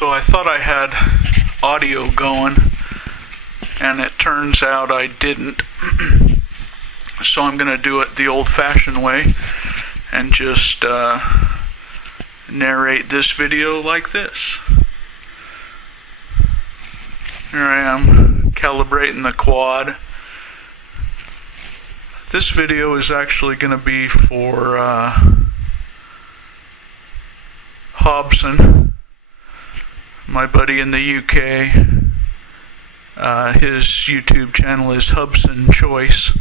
So I thought I had audio going, and it turns out I didn't. So I'm going to do it the old-fashioned way and just narrate this video like this. Here I am calibrating the quad. This video is actually going to be for Hubsan, my buddy in the UK. His YouTube channel is Hubsan Choice.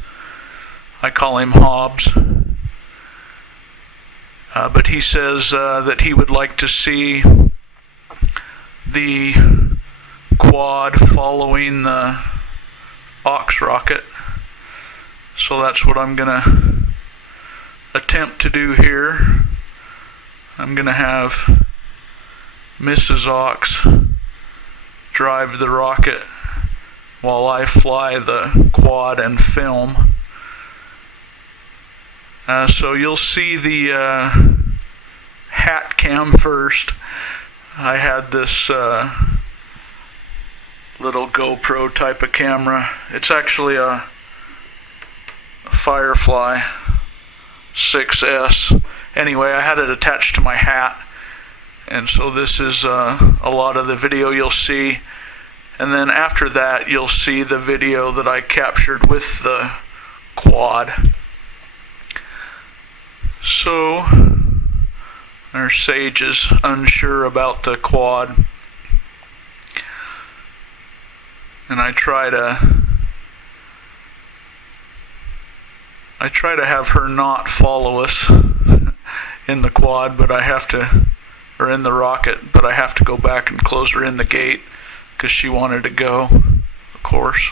I call him Hobbs. But he says that he would like to see the quad following the aux rocket. So that's what I'm going to attempt to do here. I'm going to have Mrs. Aux drive the rocket while I fly the quad and film. So you'll see the hat cam first. I had this little GoPro type of camera. It's actually a Firefly 6S. Anyway, I had it attached to my hat, and so this is a lot of the video you'll see. And then after that, you'll see the video that I captured with the quad. So, our Sage is unsure about the quad, and I try to have her not follow us in the quad, but I have to, or in the rocket, but I have to go back and close her in the gate because she wanted to go, of course.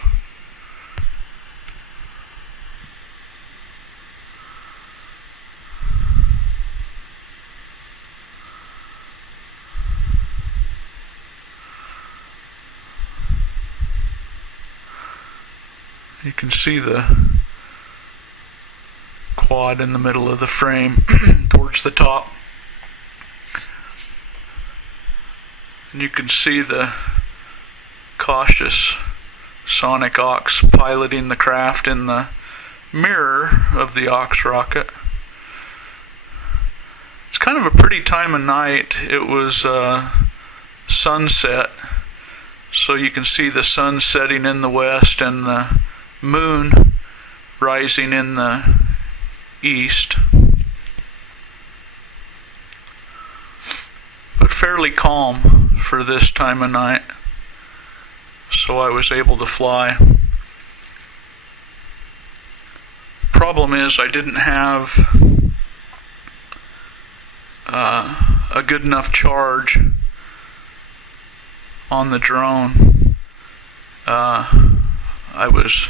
You can see the quad in the middle of the frame towards the top. And you can see the cautious sonic aux piloting the craft in the mirror of the aux rocket. It's kind of a pretty time of night. It was sunset, so you can see the sun setting in the west and the moon rising in the east. But fairly calm for this time of night, so I was able to fly. Problem is, I didn't have a good enough charge on the drone. I was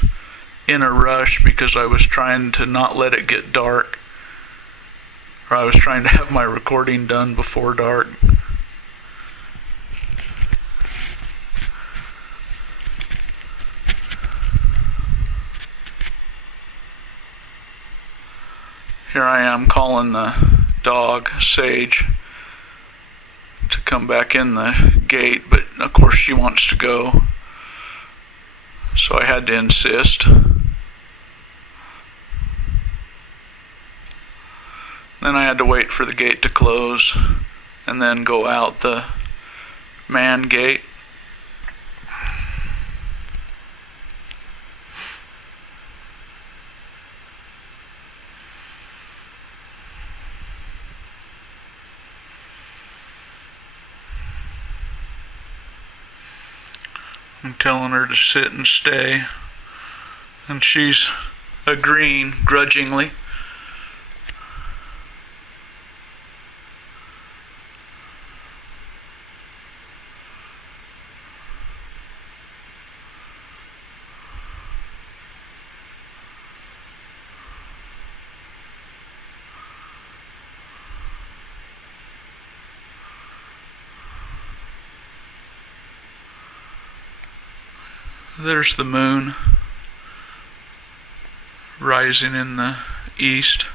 in a rush because I was trying to not let it get dark, or I was trying to have my recording done before dark. Here I am calling the dog, Sage, to come back in the gate, but of course she wants to go, so I had to insist. Then I had to wait for the gate to close and then go out the man gate. I'm telling her to sit and stay, and she's agreeing grudgingly. There's the moon rising in the east.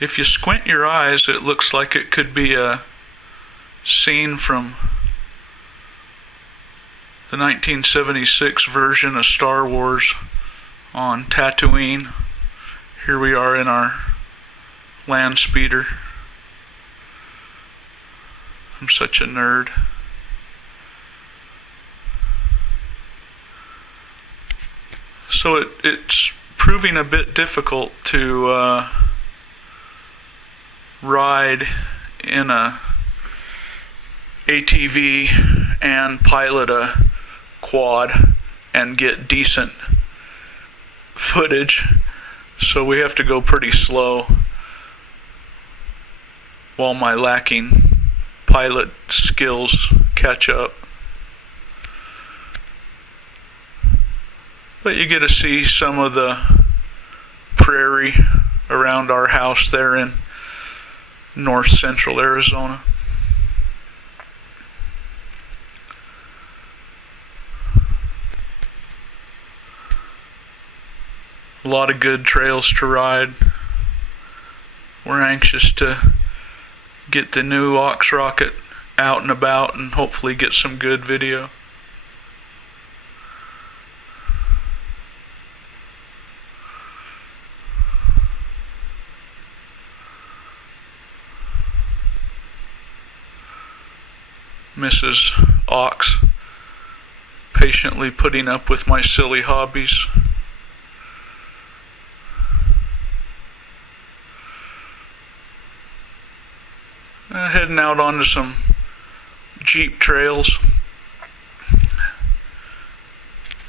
If you squint your eyes, it looks like it could be a scene from the 1976 version of Star Wars on Tatooine. Here we are in our land speeder. I'm such a nerd. So it's proving a bit difficult to ride in a ATV and pilot a quad and get decent footage. So we have to go pretty slow while my lacking pilot skills catch up. But you get to see some of the prairie around our house there in north central Arizona. A lot of good trails to ride. We're anxious to get the new Ox rocket out and about and hopefully get some good video. Mrs. Ox patiently putting up with my silly hobbies. Heading out onto some Jeep trails.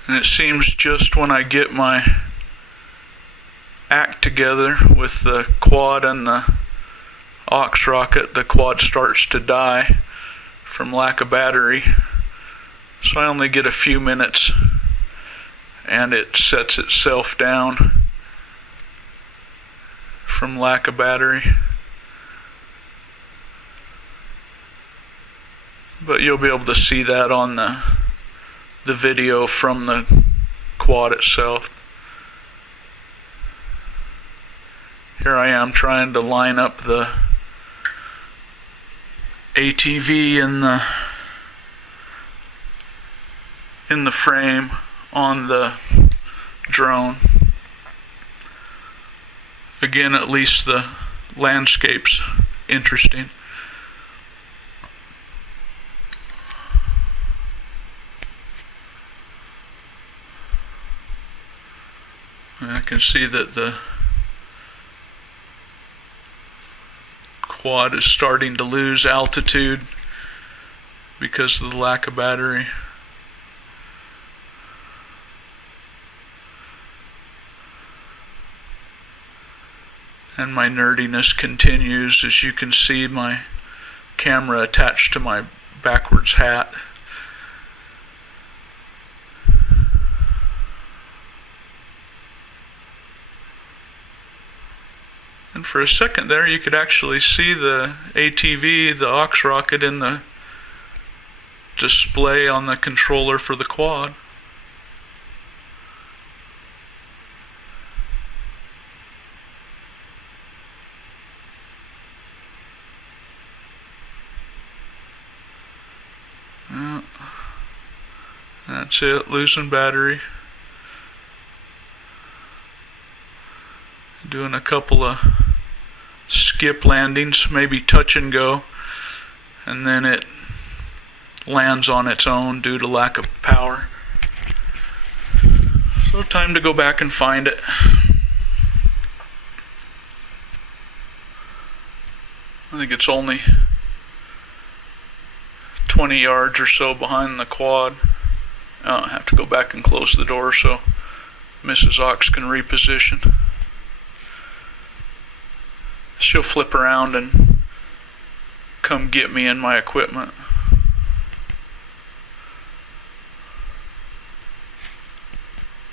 And it seems just when I get my act together with the quad and the Ox rocket, the quad starts to die from lack of battery. So I only get a few minutes and it sets itself down from lack of battery. But you'll be able to see that on the video from the quad itself. Here I am trying to line up the ATV in the frame on the drone. Again, at least the landscape's interesting. And I can see that the quad is starting to lose altitude because of the lack of battery. And my nerdiness continues, as you can see my camera attached to my backwards hat. And for a second there, you could actually see the ATV, the Ox rocket, in the display on the controller for the quad. Well, that's it, losing battery. Doing a couple of skip landings, maybe touch and go, and then it lands on its own due to lack of power. So time to go back and find it. I think it's only 20 yards or so behind the quad. I have to go back and close the door so Mrs. Ox can reposition. She'll flip around and come get me and my equipment.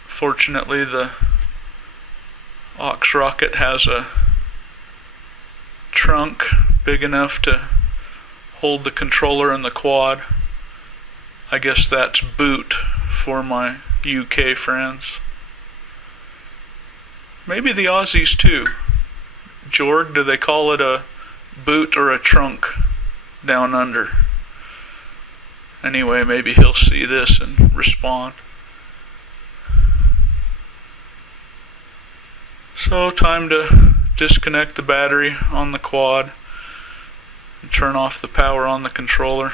Fortunately, the Ox rocket has a trunk big enough to hold the controller and the quad. I guess that's boot for my UK friends. Maybe the Aussies too. Jorg, do they call it a boot or a trunk down under. Anyway, maybe he'll see this and respond. So, time to disconnect the battery on the quad and turn off the power on the controller.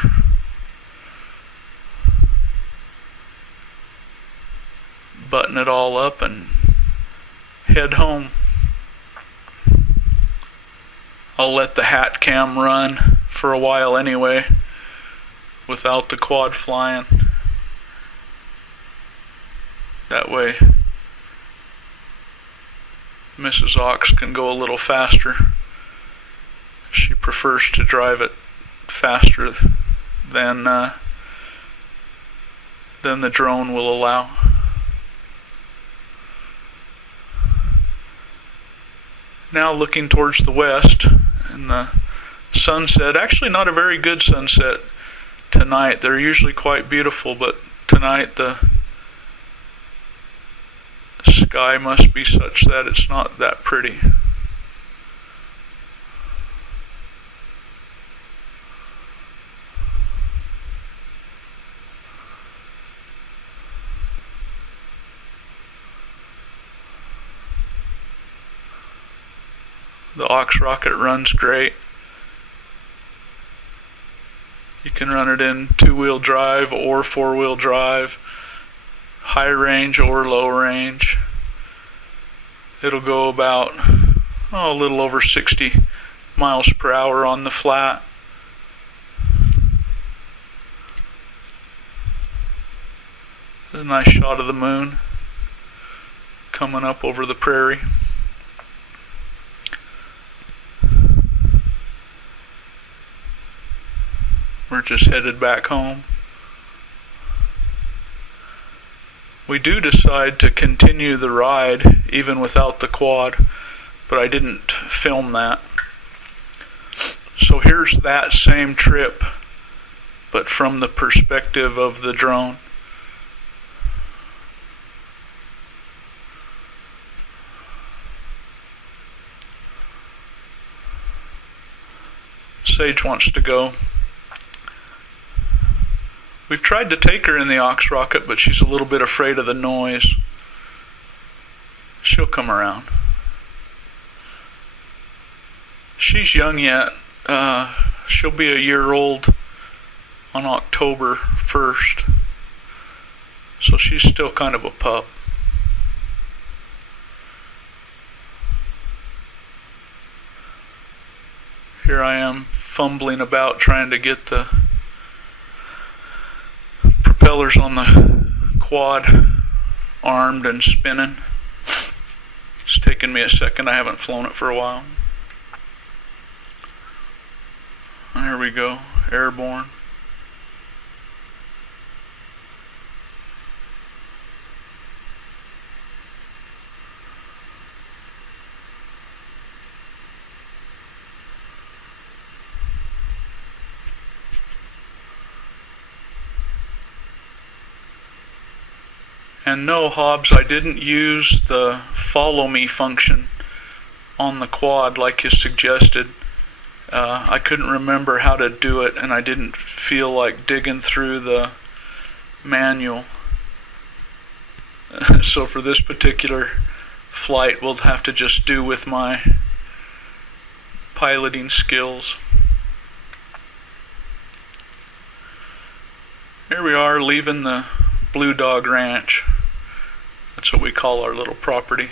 Button it all up and head home. I'll let the hat cam run for a while anyway, without the quad flying. That way Mrs. Ox can go a little faster. She prefers to drive it faster than the drone will allow. Now looking towards the west, and the sunset, actually not a very good sunset tonight. They're usually quite beautiful, but tonight the sky must be such that it's not that pretty. The Ox rocket runs great. You can run it in 2-wheel drive or 4-wheel drive, high range or low range. It'll go about a little over 60 miles per hour on the flat. A nice shot of the moon coming up over the prairie. We're just headed back home. We do decide to continue the ride even without the quad, but I didn't film that. So here's that same trip, but from the perspective of the drone. Sage wants to go. We've tried to take her in the Ox rocket, but she's a little bit afraid of the noise. She'll come around. She's young yet. She'll be a year old on October 1st. So she's still kind of a pup. Here I am fumbling about trying to get the propellers on the quad armed and spinning. It's taken me a second. I haven't flown it for a while. There we go, airborne. And no, Hobbs, I didn't use the follow me function on the quad like you suggested. I couldn't remember how to do it, and I didn't feel like digging through the manual. So for this particular flight, we'll have to just do with my piloting skills. Here we are leaving the Blue Dog Ranch. That's what we call our little property.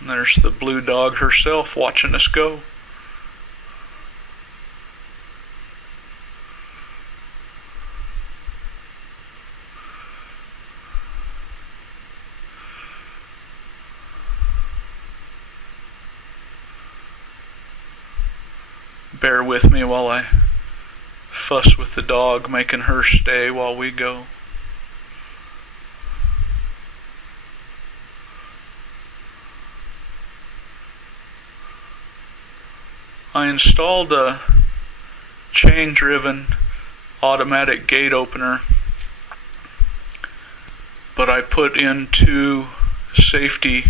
And there's the blue dog herself watching us go. Bear with me while I fuss with the dog, making her stay while we go. I installed a chain-driven automatic gate opener, but I put in 2 safety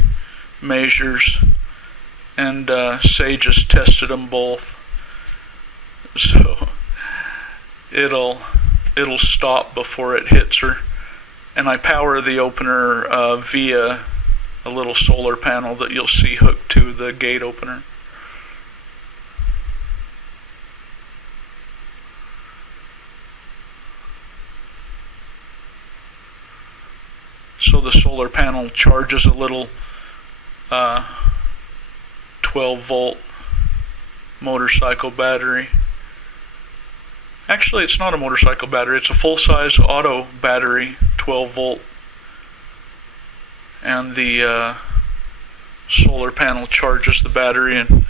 measures and Sage has tested them both. So it'll stop before it hits her. And I power the opener via a little solar panel that you'll see hooked to the gate opener. So the solar panel charges a little 12-volt motorcycle battery. Actually, it's not a motorcycle battery, it's a full-size auto battery, 12-volt. And the solar panel charges the battery and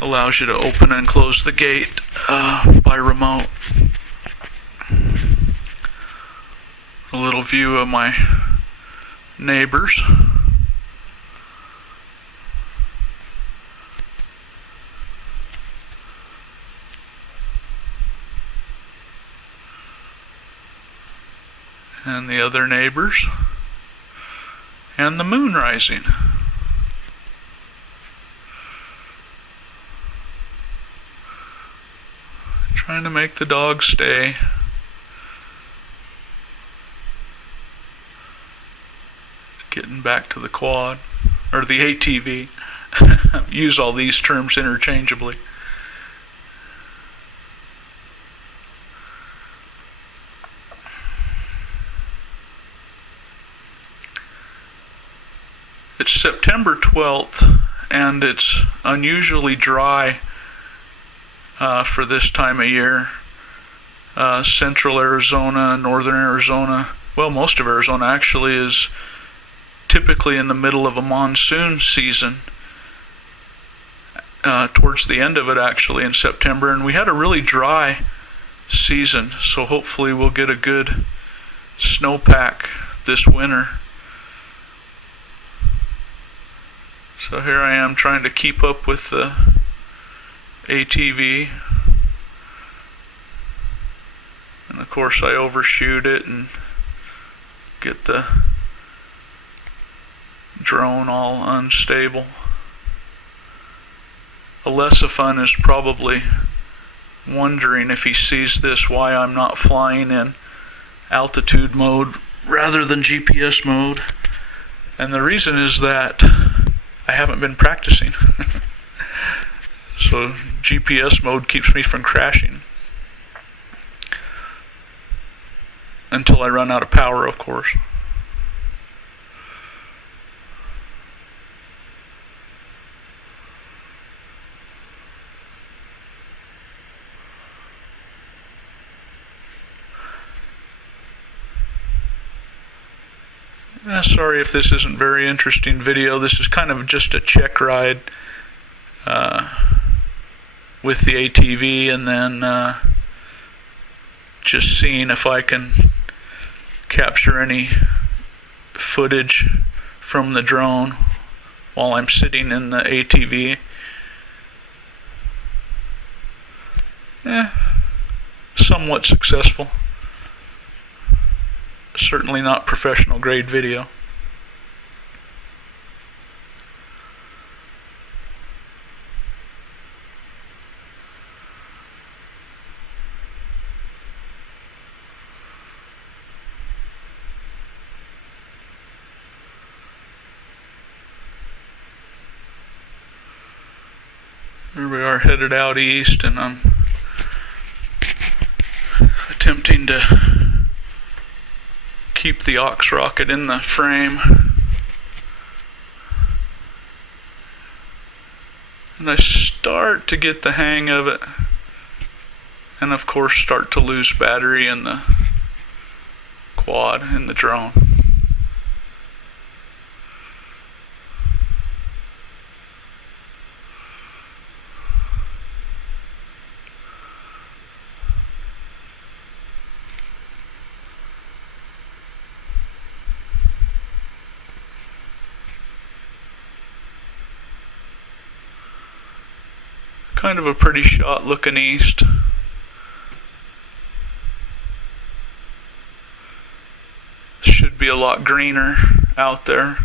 allows you to open and close the gate by remote. A little view of my neighbors. And the other neighbors. And the moon rising. Trying to make the dog stay. Getting back to the quad, or the ATV. Use all these terms interchangeably. It's September 12th, and it's unusually dry for this time of year. Central Arizona, northern Arizona, well, most of Arizona actually is typically in the middle of a monsoon season, towards the end of it actually in September, and we had a really dry season, so hopefully we'll get a good snowpack this winter. So here I am trying to keep up with the ATV, and of course I overshoot it and get the drone all unstable. Alessafun is probably wondering, if he sees this, why I'm not flying in altitude mode rather than GPS mode. And the reason is that I haven't been practicing. So GPS mode keeps me from crashing. Until I run out of power, of course. Sorry if this isn't a very interesting video. This is kind of just a check ride with the ATV, and then just seeing if I can capture any footage from the drone while I'm sitting in the ATV. Somewhat successful. Certainly not professional grade video. Here we are headed out east, and I'm attempting to keep the aux rocket in the frame. And I start to get the hang of it, and of course start to lose battery in the quad, in the drone. Kind of a pretty shot looking east. Should be a lot greener out there.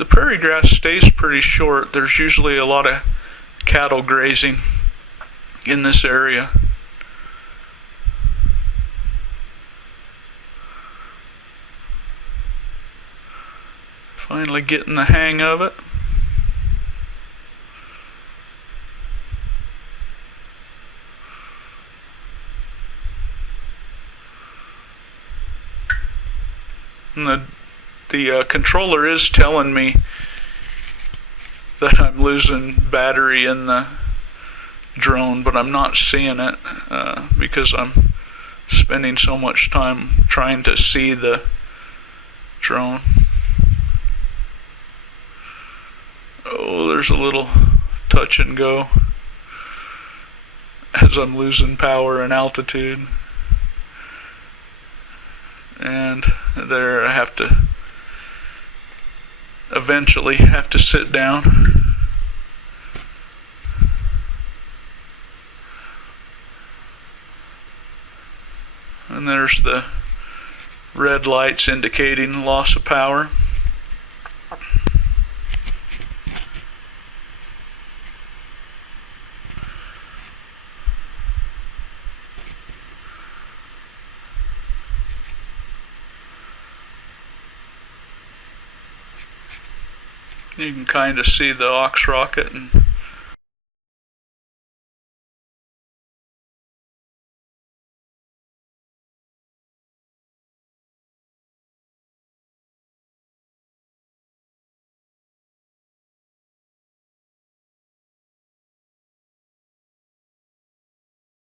the prairie grass stays pretty short. There's usually a lot of cattle grazing in this area. Finally getting the hang of it. And the controller is telling me that I'm losing battery in the drone, but I'm not seeing it because I'm spending so much time trying to see the drone. Oh, there's a little touch and go as I'm losing power and altitude. And there I have to eventually have to sit down. And there's the red lights indicating loss of power. You can kind of see the aux rocket and